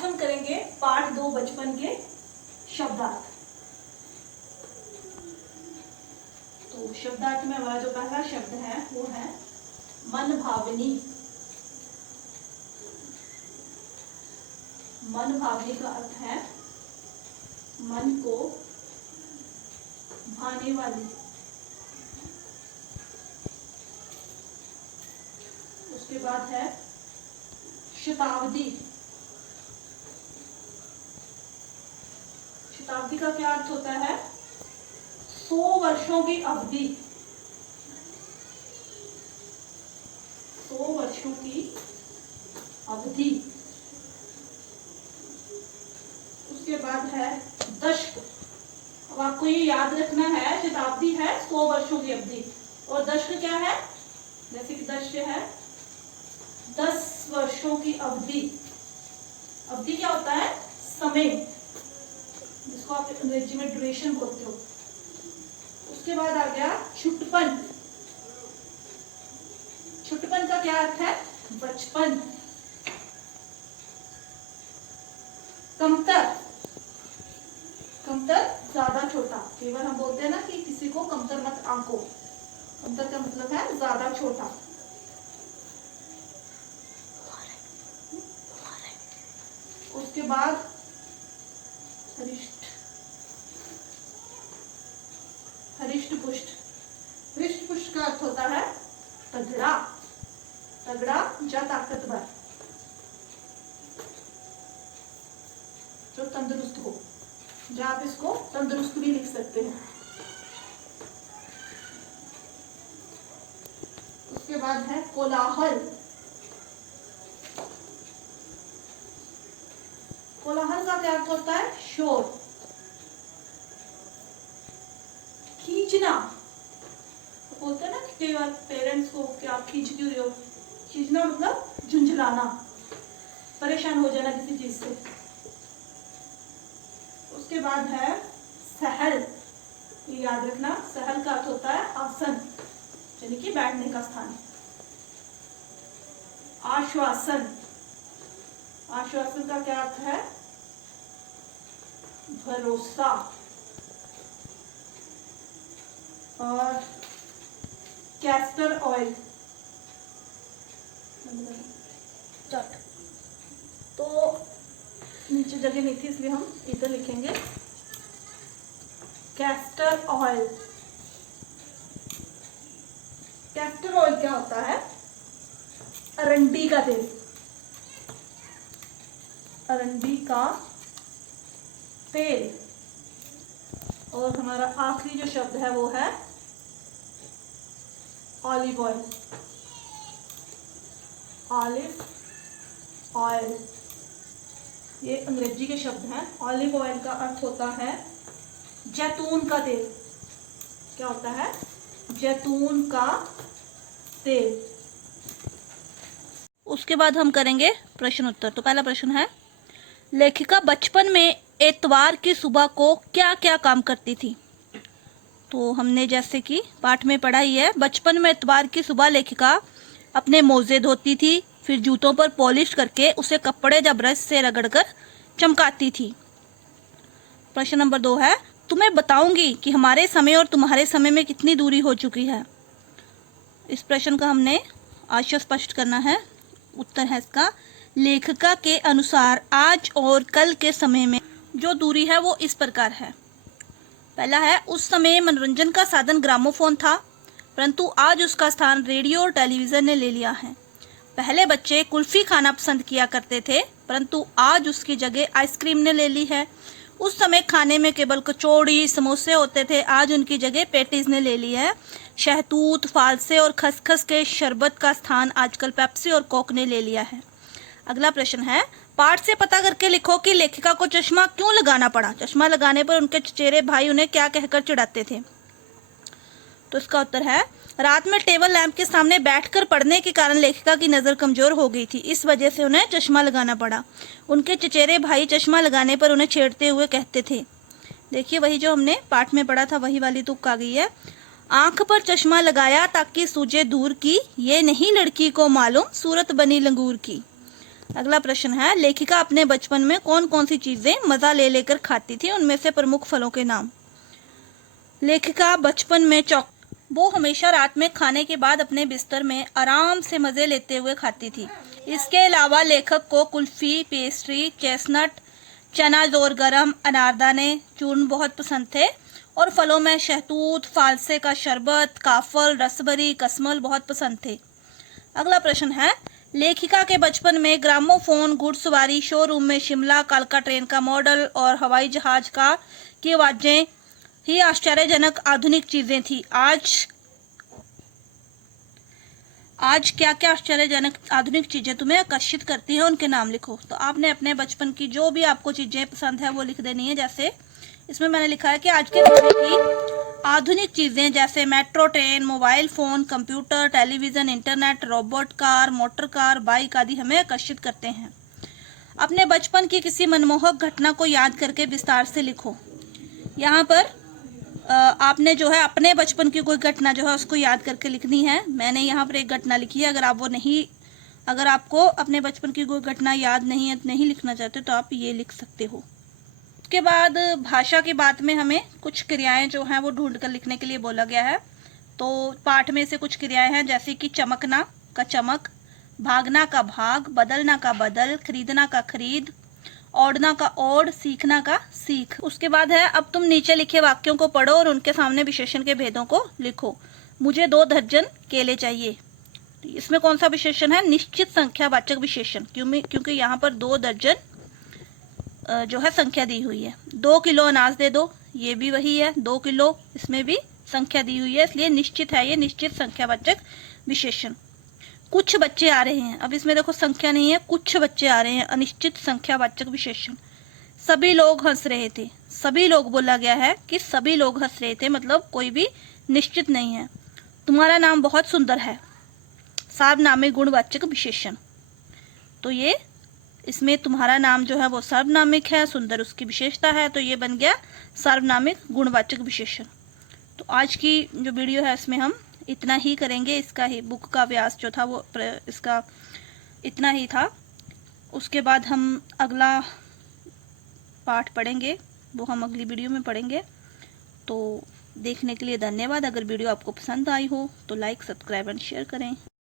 आज हम करेंगे पाठ 2 बचपन के शब्दार्थ। तो शब्दार्थ में हमारा जो पहला शब्द है वो है मन भावनी। मन भावनी का अर्थ है मन को भाने वाली। उसके बाद है शताब्दी। शताब्दी का क्या अर्थ होता है? 100 वर्षों की अवधि। 100 वर्षों की अवधि। उसके बाद है दशक। अब आपको ये याद रखना है, शताब्दी है 100 वर्षों की अवधि और दशक क्या है? जैसे कि दशक है 10 वर्षों की अवधि। अवधि क्या होता है? समय, जिसको आप अंग्रेजी में ड्यूरेशन बोलते हो। उसके बाद आ गया छुटपन। छुटपन का क्या अर्थ है? बचपन। कमतर। कमतर ज्यादा छोटा। कई बार हम बोलते हैं ना कि किसी को कमतर मत आंको। कमतर का मतलब है ज्यादा छोटा। उसके बाद हरिष्ट। हरिष्ट पुष्ट। हरिष्ट पुष्ट का अर्थ होता है तगड़ा। तगड़ा या ताकतवर, जो तंदुरुस्त हो। या आप इसको तंदुरुस्त भी लिख सकते हैं। उसके बाद है कोलाहल। कोलाहल का क्या अर्थ होता है? शोर। खींचना। बोलते हैं ना कि कई बार पेरेंट्स को कि आप खींच क्यों रहे हो? खींचना मतलब झुंझलाना, परेशान हो जाना किसी चीज से। उसके बाद है सहल। ये याद रखना, सहल का अर्थ होता है आसन, यानी कि बैठने का स्थान। आश्वासन। आश्वासन का क्या अर्थ है? भरोसा। और कैस्टर ऑयल। तो नीचे जगह नहीं थी इसलिए हम इधर लिखेंगे कैस्टर ऑयल। कैस्टर ऑयल क्या होता है? अरंडी का तेल। अरंडी का तेल। और हमारा आखिरी जो शब्द है वो है ऑलिव ऑयल। ऑलिव ऑयल, ये अंग्रेजी के शब्द हैं। ऑलिव ऑयल का अर्थ होता है जैतून का तेल। क्या होता है? जैतून का तेल। उसके बाद हम करेंगे प्रश्न उत्तर। तो पहला प्रश्न है, लेखिका बचपन में एतवार की सुबह को क्या क्या काम करती थी? तो हमने जैसे कि पाठ में पढ़ा ही है, बचपन में एतवार की सुबह लेखिका अपने मोजे धोती थी, फिर जूतों पर पॉलिश करके उसे कपड़े या ब्रश से रगड़कर चमकाती थी। प्रश्न नंबर 2 है, तुम्हें बताऊंगी कि हमारे समय और तुम्हारे समय में कितनी दूरी हो चुकी है। इस प्रश्न का हमने आशय स्पष्ट करना है। उत्तर है इसका, लेखिका के अनुसार आज और कल के समय में जो दूरी है वो इस प्रकार है। पहला है, उस समय मनोरंजन का साधन ग्रामोफोन था, परंतु आज उसका स्थान रेडियो और टेलीविजन ने ले लिया है। पहले बच्चे कुल्फी खाना पसंद किया करते थे, परंतु आज उसकी जगह आइसक्रीम ने ले ली है। उस समय खाने में केवल कचौड़ी समोसे होते थे, आज उनकी जगह पेटीज ने ले ली है। शहतूत, फालसे और खसखस के शरबत का स्थान आजकल पेप्सी और कोक ने ले लिया है। अगला प्रश्न है, पाठ से पता करके लिखो कि लेखिका को चश्मा क्यों लगाना पड़ा। चश्मा लगाने पर उनके चचेरे भाई उन्हें क्या कहकर चिढ़ाते थे? तो इसका उत्तर है, रात में टेबल लैंप के सामने बैठकर पढ़ने के कारण लेखिका की नज़र कमजोर हो गई थी, इस वजह से उन्हें चश्मा लगाना पड़ा। उनके चचेरे भाई चश्मा लगाने पर उन्हें छेड़ते हुए कहते थे, देखिए वही जो हमने पाठ में पढ़ा था वही वाली तुक आ गई है। आंख पर चश्मा लगाया ताकि सूझे दूर की, ये नहीं लड़की को मालूम सूरत बनी लंगूर की। अगला प्रश्न है, लेखिका अपने बचपन में कौन कौन सी चीजें मजा ले लेकर खाती थी, उनमें से प्रमुख फलों के नाम। लेखिका बचपन में वो हमेशा रात में खाने के बाद अपने बिस्तर में आराम से मजे लेते हुए खाती थी। इसके अलावा लेखक को कुल्फी, पेस्ट्री, चेस्टनट, चना जोर गरम, अनारदाने, चूर्ण बहुत पसंद थे और फलों में शहतूत, फालसे का शरबत, काफल, रसबरी, कसमल बहुत पसंद थे। अगला प्रश्न है, लेखिका के बचपन में ग्रामोफोन, घुड़सवारी, शोरूम में शिमला, कालका ट्रेन का मॉडल और हवाई जहाज का की आवाजें ही आश्चर्यजनक आधुनिक चीजें थी। आज क्या क्या आश्चर्यजनक आधुनिक चीजें तुम्हें आकर्षित करती है, उनके नाम लिखो। तो आपने अपने बचपन की जो भी आपको चीजें पसंद है वो लिख देनी है। जैसे इसमें मैंने लिखा है कि आज के समय की आधुनिक चीजें जैसे metro train, mobile phone, computer, television, internet, robot car, motor car, bike आदि हमें आकर्षित करते हैं। अपने बचपन की किसी मनमोहक घटना को याद करके विस्तार से लिखो। यहाँ पर आपने जो है अपने बचपन की कोई घटना जो है उसको याद करके लिखनी है। मैंने यहाँ पर एक घटना लिखी है। अगर आपको अपने बचपन की कोई घटना याद नहीं है, नहीं लिखना चाहते, तो आप ये लिख सकते हो। उसके बाद भाषा की बात में हमें कुछ क्रियाएं जो हैं वो ढूंढ कर लिखने के लिए बोला गया है। तो पाठ में से कुछ क्रियाएं हैं, जैसे कि चमकना का चमक, भागना का भाग, बदलना का बदल, खरीदना का खरीद, ओढ़ना का ओढ़, सीखना का सीख। उसके बाद है, अब तुम नीचे लिखे वाक्यों को पढ़ो और उनके सामने विशेषण के भेदों को लिखो। मुझे 2 दर्जन केले चाहिए। इसमें कौन सा विशेषण है? निश्चित संख्यावाचक विशेषण, क्योंकि यहाँ पर 2 दर्जन जो है संख्या दी हुई है। 2 किलो अनाज दे दो, ये भी वही है। 2 किलो, इसमें भी संख्या दी हुई है, इसलिए निश्चित है, ये निश्चित संख्यावाचक विशेषण। कुछ बच्चे आ रहे हैं, अब इसमें देखो संख्या नहीं है, कुछ बच्चे आ रहे हैं, अनिश्चित संख्यावाचक विशेषण। सभी लोग हंस रहे थे, सभी लोग बोला गया है कि सभी लोग हंस रहे थे, मतलब कोई भी निश्चित नहीं है। तुम्हारा नाम बहुत सुंदर है, सार्वनामिक गुणवाचक विशेषण। तो ये इसमें तुम्हारा नाम जो है वो सार्वनामिक है, सुंदर उसकी विशेषता है, तो ये बन गया सार्वनामिक गुणवाचक विशेषण। तो आज की जो वीडियो है इसमें हम इतना ही करेंगे। इसका ही बुक का व्यास जो था वो इसका इतना ही था। उसके बाद हम अगला पाठ पढ़ेंगे, वो हम अगली वीडियो में पढ़ेंगे। तो देखने के लिए धन्यवाद। अगर वीडियो आपको पसंद आई हो तो लाइक, सब्सक्राइब एंड शेयर करें।